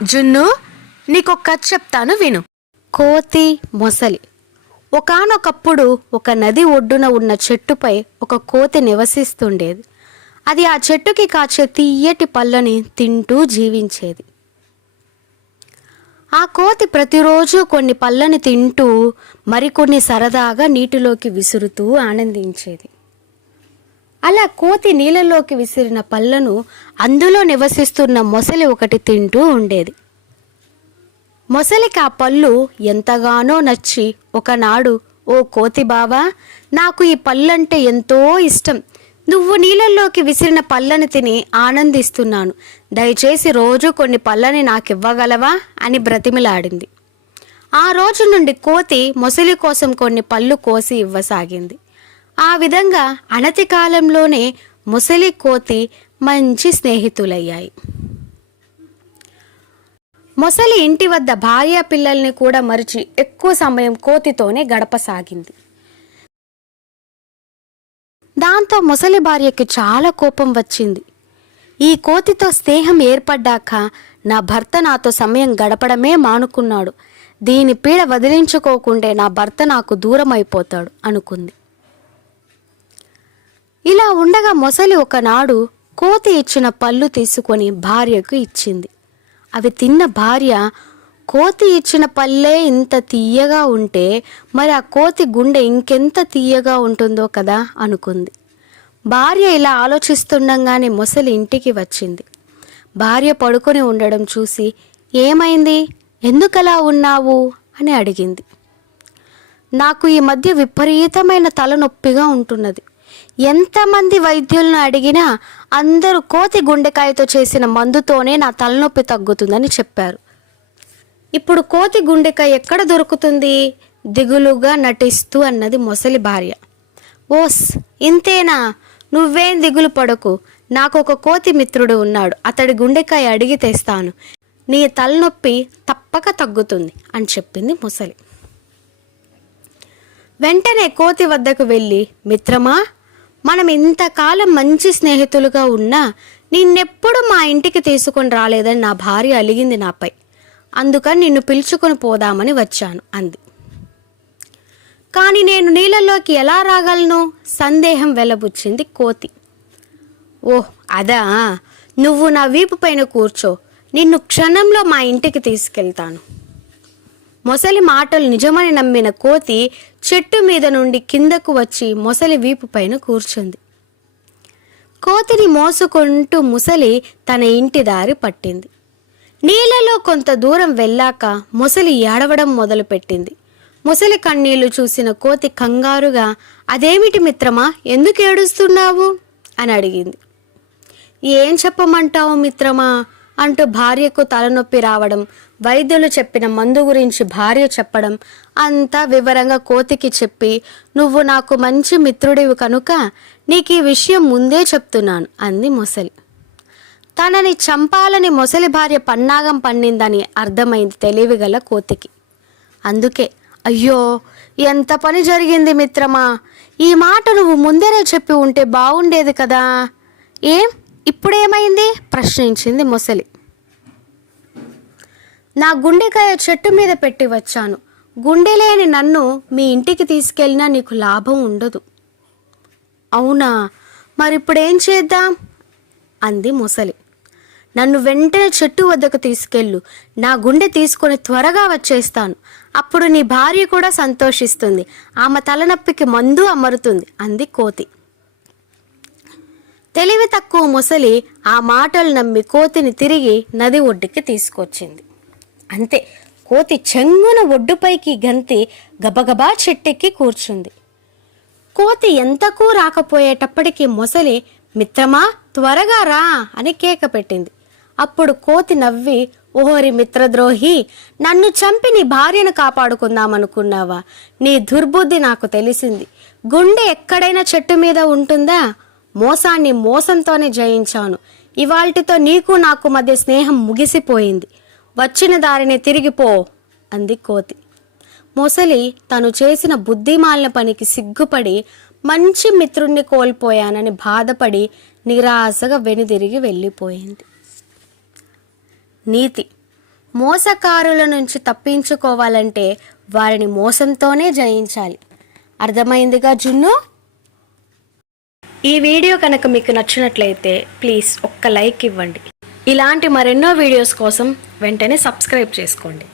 జున్ను, నీకొక కథ చెప్తాను విను. కోతి, మొసలి. ఒకానొకప్పుడు ఒక నది ఒడ్డున ఉన్న చెట్టుపై ఒక కోతి నివసిస్తుండేది. అది ఆ చెట్టుకి కాచే తీయటి పళ్ళని తింటూ జీవించేది. ఆ కోతి ప్రతిరోజు కొన్ని పళ్ళని తింటూ మరికొన్ని సరదాగా నీటిలోకి విసురుతూ ఆనందించేది. అలా కోతి నీళ్ళలోకి విసిరిన పళ్ళను అందులో నివసిస్తున్న మొసలి ఒకటి తింటూ ఉండేది. మొసలికి ఆ పళ్ళు ఎంతగానో నచ్చి ఒకనాడు, ఓ కోతి బావా, నాకు ఈ పళ్ళంటే ఎంతో ఇష్టం. నువ్వు నీళ్ళల్లోకి విసిరిన పళ్ళని తిని ఆనందిస్తున్నాను. దయచేసి రోజు కొన్ని పళ్ళని నాకివ్వగలవా అని బ్రతిమిలాడింది. ఆ రోజు నుండి కోతి మొసలి కోసం కొన్ని పళ్ళు కోసి ఇవ్వసాగింది. ఆ విధంగా అనతి కాలంలోనే మొసలి, కోతి మంచి స్నేహితులయ్యాయి. మొసలి ఇంటి వద్ద భార్య పిల్లల్ని కూడా మరిచి ఎక్కువ సమయం కోతితోనే గడపసాగింది. దాంతో మొసలి భార్యకి చాలా కోపం వచ్చింది. ఈ కోతితో స్నేహం ఏర్పడ్డాక నా భర్త నాతో సమయం గడపడమే మానుకున్నాడు. దీని పీడ వదిలించుకోకుంటే నా భర్త నాకు దూరం అయిపోతాడు అనుకుంది. ఇలా ఉండగా మొసలి ఒకనాడు కోతి ఇచ్చిన పళ్ళు తీసుకొని భార్యకు ఇచ్చింది. అవి తిన్న భార్య, కోతి ఇచ్చిన పళ్ళే ఇంత తీయగా ఉంటే మరి ఆ కోతి గుండె ఇంకెంత తీయగా ఉంటుందో కదా అనుకుంది. భార్య ఇలా ఆలోచిస్తుండగానే మొసలి ఇంటికి వచ్చింది. భార్య పడుకొని ఉండడం చూసి, ఏమైంది, ఎందుకలా ఉన్నావు అని అడిగింది. నాకు ఈ మధ్య విపరీతమైన తలనొప్పిగా ఉంటున్నది. ఎంతమంది వైద్యులను అడిగినా అందరూ కోతి గుండెకాయతో చేసిన మందుతోనే నా తలనొప్పి తగ్గుతుందని చెప్పారు. ఇప్పుడు కోతి గుండెకాయ ఎక్కడ దొరుకుతుంది, దిగులుగా నటిస్తూ అన్నది మొసలి భార్య. ఓస్, ఇంతేనా, నువ్వేం దిగులు పడకు, నాకు ఒక కోతి మిత్రుడు ఉన్నాడు, అతడి గుండెకాయ అడిగి తెస్తాను, నీ తలనొప్పి తప్పక తగ్గుతుంది అని చెప్పింది మొసలి. వెంటనే కోతి వద్దకు వెళ్ళి, మిత్రమా, మనం ఇంతకాలం మంచి స్నేహితులుగా ఉన్నా నిన్నెప్పుడు మా ఇంటికి తీసుకొని రాలేదని నా భార్య అలిగింది నాపై. అందుకని నిన్ను పిలుచుకొని పోదామని వచ్చాను అంది. కానీ నేను నీళ్ళలోకి ఎలా రాగలను, సందేహం వెలబుచ్చింది కోతి. ఓహ్ అదా, నువ్వు నా వీపు పైన కూర్చో, నిన్ను క్షణంలో మా ఇంటికి తీసుకెళ్తాను. మొసలి మాటలు నిజమని నమ్మిన కోతి చెట్టు మీద నుండి కిందకు వచ్చి మొసలి వీపు పైన కూర్చుంది. కోతిని మోసుకుంటూ ముసలి తన ఇంటి దారి పట్టింది. నీళ్ళలో కొంత దూరం వెళ్ళాక మొసలి ఏడవడం మొదలుపెట్టింది. మొసలి కన్నీళ్లు చూసిన కోతి కంగారుగా, అదేమిటి మిత్రమా, ఎందుకు ఏడుస్తున్నావు అని అడిగింది. ఏం చెప్పమంటావు మిత్రమా అంటూ భార్యకు తలనొప్పి రావడం, వైద్యులు చెప్పిన మందు గురించి భార్య చెప్పడం అంతా వివరంగా కోతికి చెప్పి, నువ్వు నాకు మంచి మిత్రుడివి కనుక నీకు ఈ విషయం ముందే చెప్తున్నాను అంది మొసలి. తనని చంపాలని మొసలి భార్య పన్నాగం పన్నిందని అర్థమైంది తెలివిగల కోతికి. అందుకే, అయ్యో ఎంత పని జరిగింది మిత్రమా, ఈ మాట నువ్వు ముందరే చెప్పి ఉంటే బాగుండేది కదా, ఏం ఇప్పుడేమైంది ప్రశ్నించింది మొసలి. నా గుండెకాయ చెట్టు మీద పెట్టి వచ్చాను, గుండె లేని నన్ను మీ ఇంటికి తీసుకెళ్ళినా నీకు లాభం ఉండదు. అవునా, మరిప్పుడేం చేద్దాం అంది మొసలి. నన్ను వెంటనే చెట్టు వద్దకు తీసుకెళ్ళు, నా గుండె తీసుకొని త్వరగా వచ్చేస్తాను, అప్పుడు నీ భార్య కూడా సంతోషిస్తుంది, ఆమె తలనొప్పికి మందు అమరుతుంది అంది కోతి. తెలివి తక్కువ మొసలి ఆ మాటలు నమ్మి కోతిని తిరిగి నది ఒడ్డుకి తీసుకొచ్చింది. అంతే, కోతి చెంగున ఒడ్డుపైకి గంతి గబగబా చెట్టెక్కి కూర్చుంది. కోతి ఎంతకు రాకపోయేటప్పటికి మొసలి, మిత్రమా త్వరగా రా అని కేక పెట్టింది. అప్పుడు కోతి నవ్వి, ఓహరి మిత్రద్రోహి, నన్ను చంపి నీ భార్యను కాపాడుకుందామనుకున్నావా, నీ దుర్బుద్ధి నాకు తెలిసింది. గుండె ఎక్కడైనా చెట్టు మీద ఉంటుందా, మోసాన్ని మోసంతోనే జయించాను, ఇవాల్టితో నీకు నాకు మధ్య స్నేహం ముగిసిపోయింది, వచ్చిన దారిని తిరిగిపో అంది కోతి. మొసలి తను చేసిన బుద్ధిమాలిన పనికి సిగ్గుపడి మంచి మిత్రుణ్ణి కోల్పోయానని బాధపడి నిరాశగా వెనుదిరిగి వెళ్ళిపోయింది. నీతి: మోసకారుల నుంచి తప్పించుకోవాలంటే వారిని మోసంతోనే జయించాలి. అర్థమైందిగా జున్ను? ఈ వీడియో కనుక మీకు నచ్చినట్లయితే ప్లీజ్ ఒక్క లైక్ ఇవ్వండి. ఇలాంటి మరెన్నో వీడియోస్ కోసం వెంటనే సబ్స్క్రైబ్ చేసుకోండి.